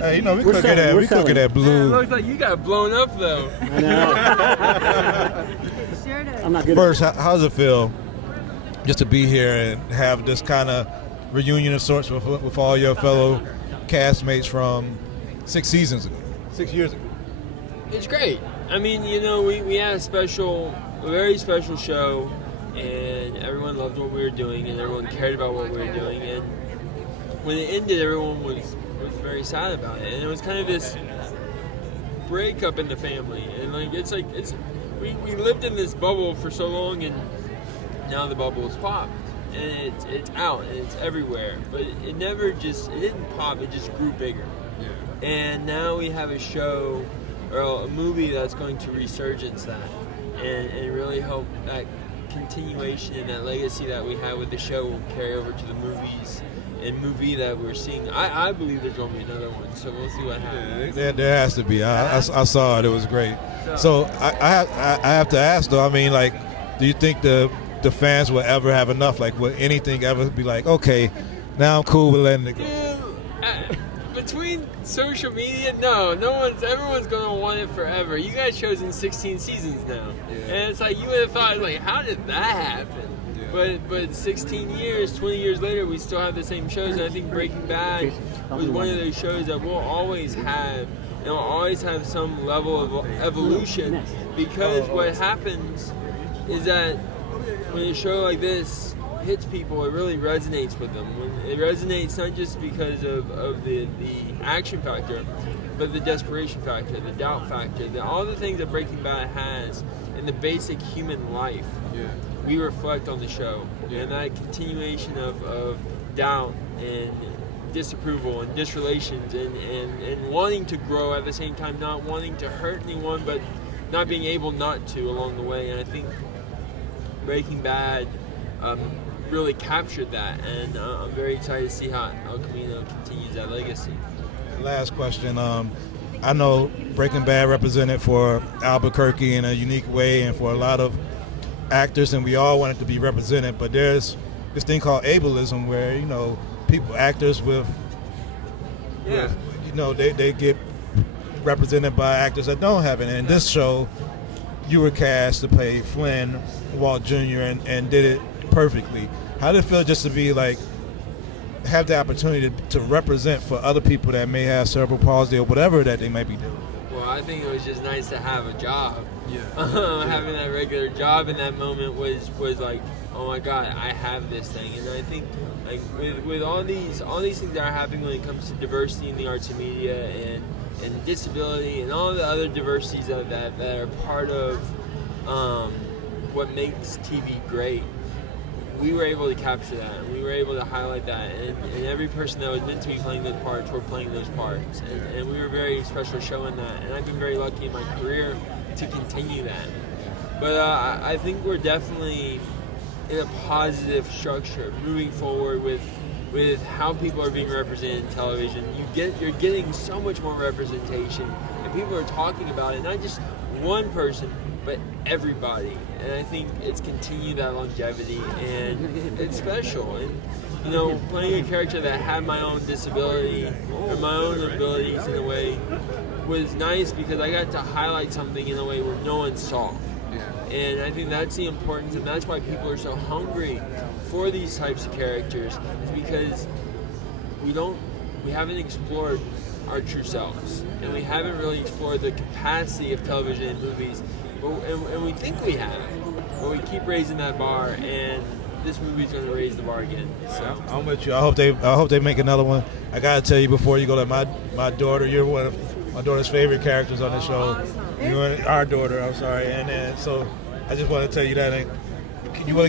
Hey, you know, we We're could get selling, that. we're We could get that It blue. looks like you got blown up though. I know. Sure does. I'm not good First, at how does it feel just to be here and have this kind of reunion of sorts with all your fellow castmates from 6 seasons ago, 6 years ago? It's great. I mean, you know, we had a very special show, and everyone loved what we were doing, and everyone cared about what we were doing. And when it ended, everyone was very sad about it, and it was kind of this breakup in the family. And we lived in this bubble for so long, and now the bubble is popped, and it's out and it's everywhere. But it didn't pop. It just grew bigger. Yeah. And now we have a show or a movie that's going to resurgence that and really help that continuation and that legacy that we had with the show will carry over to the movies and movie that we're seeing. I believe there's going to be another one, so we'll see what happens. There has to be. I saw it. It was great. So I have to ask though. I mean, like, do you think the fans will ever have enough? Like, will anything ever be like, okay, now I'm cool with letting it go? Between social media, everyone's gonna want it forever. You guys chosen 16 seasons now, and it's like you would have thought, like, how did that happen? Yeah. But 16 years, 20 years later, we still have the same shows, and I think Breaking Bad was one of those shows that we'll always have, and we'll always have some level of evolution, because what happens is that when a show like this hits people, it really resonates with them. It resonates not just because of the action factor, but the desperation factor, the doubt factor, all the things that Breaking Bad has in the basic human life. Yeah. We reflect on the show. Yeah. And that continuation of doubt and disapproval and disrelations and wanting to grow at the same time, not wanting to hurt anyone, but not being able not to along the way. And I think Breaking Bad really captured that, and I'm very excited to see how Camino continues that legacy. Last question. I know Breaking Bad represented for Albuquerque in a unique way and for a lot of actors, and we all want it to be represented, but there's this thing called ableism where, you know, actors with you know, they get represented by actors that don't have it. And in this show, you were cast to play Flynn, Walt Jr., and did it perfectly. How did it feel just to be like, have the opportunity to represent for other people that may have cerebral palsy or whatever that they might be doing? Well, I think it was just nice to have a job. Yeah. Having that regular job in that moment was like, oh my God, I have this thing. And I think, like, with all these things that are happening when it comes to diversity in the arts and media and disability and all the other diversities that are part of what makes TV great, we were able to capture that, and we were able to highlight that, and every person that was meant to be playing those parts were playing those parts, and we were very special showing that, and I've been very lucky in my career to continue that. But I think we're definitely in a positive structure moving forward with how people are being represented in television. You're getting so much more representation, and people are talking about it, not just one person, but everybody. And I think it's continued that longevity, and it's special. And, you know, playing a character that had my own disability or my own abilities in a way was nice because I got to highlight something in a way where no one saw. And I think that's the importance, and that's why people are so hungry for these types of characters, is because we haven't explored our true selves, and we haven't really explored the capacity of television and movies, and we think we have, but we keep raising that bar, and this movie's going to raise the bar again. So I'm with you. I hope they make another one. I gotta tell you before you go that my daughter, you're one of my daughter's favorite characters on the show. You're our daughter. I'm sorry, and so I just want to tell you that. You want to get